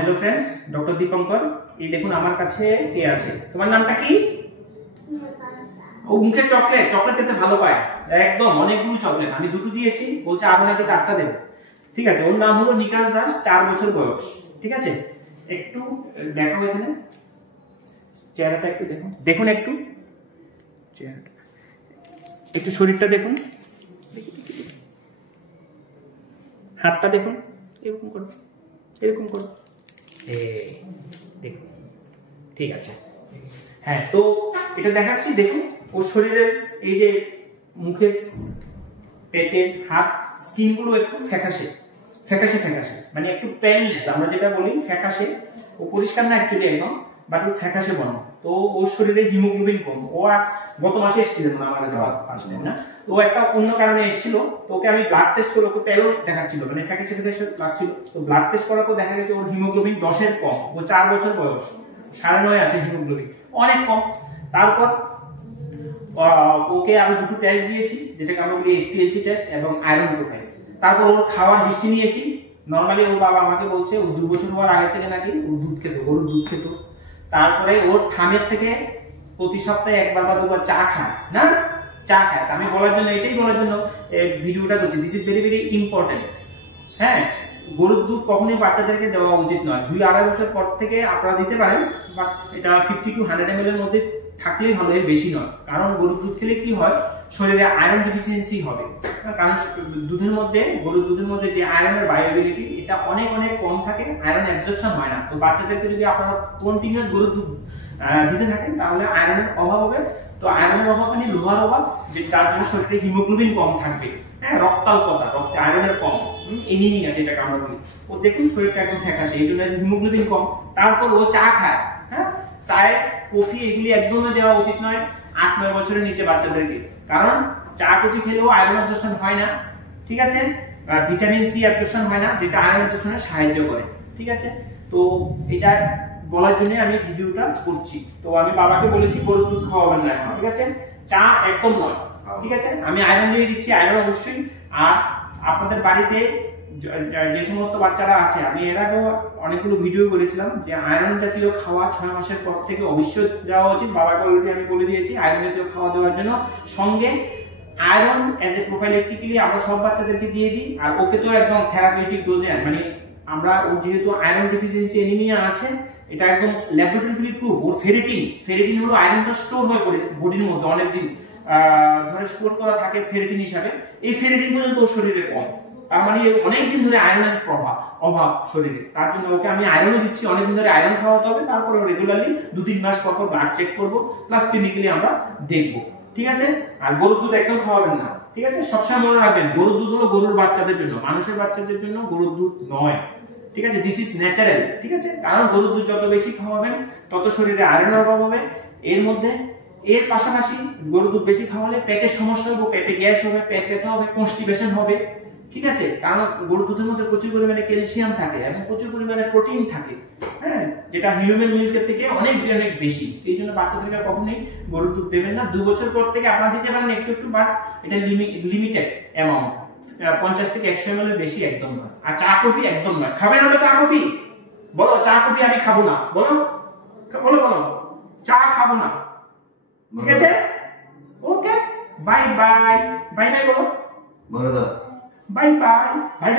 Hello friends, doctor Dipankar. এই দেখুন আমার কাছে কে আছে। তোমার নামটা কি? ও মুখে চকলেট খেতে ভালো পায় একদম, অনেকগুলো চকলেট। আমি দুটো দিয়েছি, বলছে আপনাকে 4টা দেব। ঠিক আছে, ওর নাম হলো নিকাশ দাস, 4 বছর বয়স। ঠিক আছে, একটু দেখাও এখানে চেহারাটা, একটু দেখুন, দেখুন একটু চেহারাটা, একটু শরীরটা দেখুন, হাতটা দেখুন, এরকম করো, এরকম করো, দেখুন। ঠিক আছে, হ্যাঁ, তো এটা দেখাচ্ছি। দেখুন ওর শরীরের এই যে মুখের, পেটের, হাত, স্কিন গুলো একটু ফ্যাকাশে ফ্যাকাশে ফ্যাকাশে, মানে একটু প্যালনেস আমরা যেটা বলি, ফ্যাকাশে। ও পরিষ্কার না অ্যাকচুয়ালি একদম, বাট ও ফ্যাকাশে বর্ণ। তো ওর শরীরে হিমোগ্লোবিন কম। ও গত মাসে এসেছিলেন না আমার কাছে, ফার্স্ট টাইম না, ও একটা অন্য কারণে এসেছিল। তো ওকে আমি ব্লাড টেস্ট করে, ওকে প্যালো দেখাচ্ছিল, মানে ফ্যাকাশে ফ্যাকাশে লাগছিল। তো ব্লাড টেস্ট করার পর দেখা গেছে ওর হিমোগ্লোবিন 10-এর কম। ও 4 বছর বয়স, 9.5 আছে হিমোগ্লোবিন, অনেক কম। তারপর ওকে আমি দুটো টেস্ট দিয়েছি, যেটাকে আমরা বলি এসপিএলসি টেস্ট এবং আয়রন প্রোফাইল। তারপর ওর খাওয়ার হিস্ট্রি নিয়েছি। নর্মালি ওর বাবা আমাকে বলছে ও 2 বছর হওয়ার আগে থেকে নাকি ও দুধ খেত, গরুর দুধ খেত। তারপরে ওর থামের থেকে প্রতি সপ্তাহে 1বার বা 2বার চা খায় না, চা খায়। আমি বলার জন্য, এটাই বলার জন্য ভিডিওটা করছি। This is very very important. হ্যাঁ, গরুর দুধ কখনোই বাচ্চাদেরকে দেওয়া উচিত নয়। 2-2.5 বছর পর থেকে আপনারা দিতে পারেন, বাট এটা 50 to 100 ml এর মধ্যে থাকলেই ভালো, এর বেশি নয়। কারণ গরুর দুধ খেলে কি হয়, শরীরে আয়রন ডেফিসিয়েন্সি হবে। কারণ দুধের মধ্যে, গরুর দুধের মধ্যে যে আয়রনের বায়োএবিলিটি, এটা অনেক অনেক কম থাকে, আয়রন অ্যাবজর্পশন হয় না। তো বাচ্চাদেরকে যদি আপনারা কন্টিনিউয়াস গরুর দুধ দিতে থাকেন, তাহলে আয়রনের অভাব হবে। তো আয়রনের অভাব মানে লোহার অভাব, যে যার জন্য শরীরে হিমোগ্লোবিন কম থাকবে। হ্যাঁ, রক্তাল্পতা, রক্তে আয়রনের কম, এনিমিয়া যেটাকে আমরা বলি। ও দেখুন শরীরটা একদম ফ্যাকাশে, এই জন্য হিমোগ্লোবিন কম। তারপর ও চা খায়। হ্যাঁ, চায়ে, কফি এগুলি একদমই দেওয়া উচিত নয় 8-9 বছরের নিচে বাচ্চাদেরকে। কারণ চা কফি খেলেও আয়রন অ্যাবজর্পশন হয় না। ঠিক আছে, আর ভিটামিন সি অ্যাবজর্পশন হয় না, যেটা আয়রন অ্যাবজর্পশনে সাহায্য করে। ঠিক আছে, তো এটা বলার জন্য আমি ভিডিওটা করছি। তো আমি বাবাকে বলেছি গরুর দুধ খাওয়াবেন না এখন। ঠিক আছে, চা একদম নয়। ঠিক আছে, আমি আয়রন দিয়ে দিচ্ছি, আয়রন অবশ্যই। আর আপনাদের বাড়িতে যে সমস্ত বাচ্চারা আছে, আমি এর আগেও অনেকগুলো ভিডিও করেছিলাম যে আয়রন জাতীয় খাওয়া 6 মাসের পর থেকে অবশ্যই দেওয়া উচিত। বাবাকে অলরেডি আমি বলে দিয়েছি আয়রন জাতীয় খাওয়া দেওয়ার জন্য। সঙ্গে আয়রন এজ এ প্রোফাইলেক্টিক্যালি আমরা সব বাচ্চাদেরকে দিয়ে দিই। আর ওকে তো একদম থেরাপিউটিক ডোজে, মানে আমরা ওর যেহেতু আয়রন ডেফিসিয়েন্সি এনিমিয়া আছে, এটা একদম ল্যাবরেটরিক্যালি প্রুভ। ওর ফেরিটিন হলো আয়রনটা স্টোর হয়ে পড়ে বডির মধ্যে অনেকদিন ধরে স্টোর করা থাকে ফেরিটিন হিসাবে। এই ফেরিটিন পর্যন্ত ওর শরীরে কম, তার মানে অনেকদিন ধরে আয়রনের অভাব শরীরে। তার জন্য ওকে আমি আয়রনও দিচ্ছি, অনেকদিন ধরে আয়রন খাওয়াতে হবে। তারপরে রেগুলারলি 2-3 মাস পর পর ব্লাড চেক করবো, প্লাস ক্লিনিক্যালি আমরা দেখবো। ঠিক আছে, আর গরুর দুধ একদম খাওয়াবেন না। ঠিক আছে, সবসময় মনে রাখবেন গরুর দুধ হলো গরুর বাচ্চাদের জন্য, মানুষের বাচ্চাদের জন্য গরুর দুধ নয়। ঠিক আছে, দিস ইজ ন্যাচারাল। ঠিক আছে, কারণ গরুর দুধ যত বেশি খাওয়াবেন তত শরীরে আয়রনের অভাব হবে। এর পাশাপাশি গরুর দুধ বেশি খাওয়ালে পেটের সমস্যা হবে, পেটে গ্যাস হবে, পেট ব্যথা হবে, কনস্টিপেশন হবে। ঠিক আছে, কারণ গরুর দুধের মধ্যে প্রচুর পরিমাণে ক্যালসিয়াম থাকে এবং প্রচুর পরিমাণে প্রোটিন থাকে। হ্যাঁ, যেটা হিউম্যান মিল্কের থেকে অনেক অনেক বেশি। এই জন্য বাচ্চাদেরকে কখনোই গরুর দুধ দেবেন না। 2 বছর পর থেকে আপনারা দিতে পারেন একটু একটু, বাট এটা লিমিটেড অ্যামাউন্ট, 50 থেকে 100 ml এর বেশি একদম নয়। আর চা কফি একদম নয়। খাবেন না চা কফি? বলো চা কফি আমি খাবো না, বলো বলো বলো, চা খাবো না। ঠিক আছে, ওকে, বাই বাই, বাই বাই বলো, বলো দাও, বাই বাই, বাই।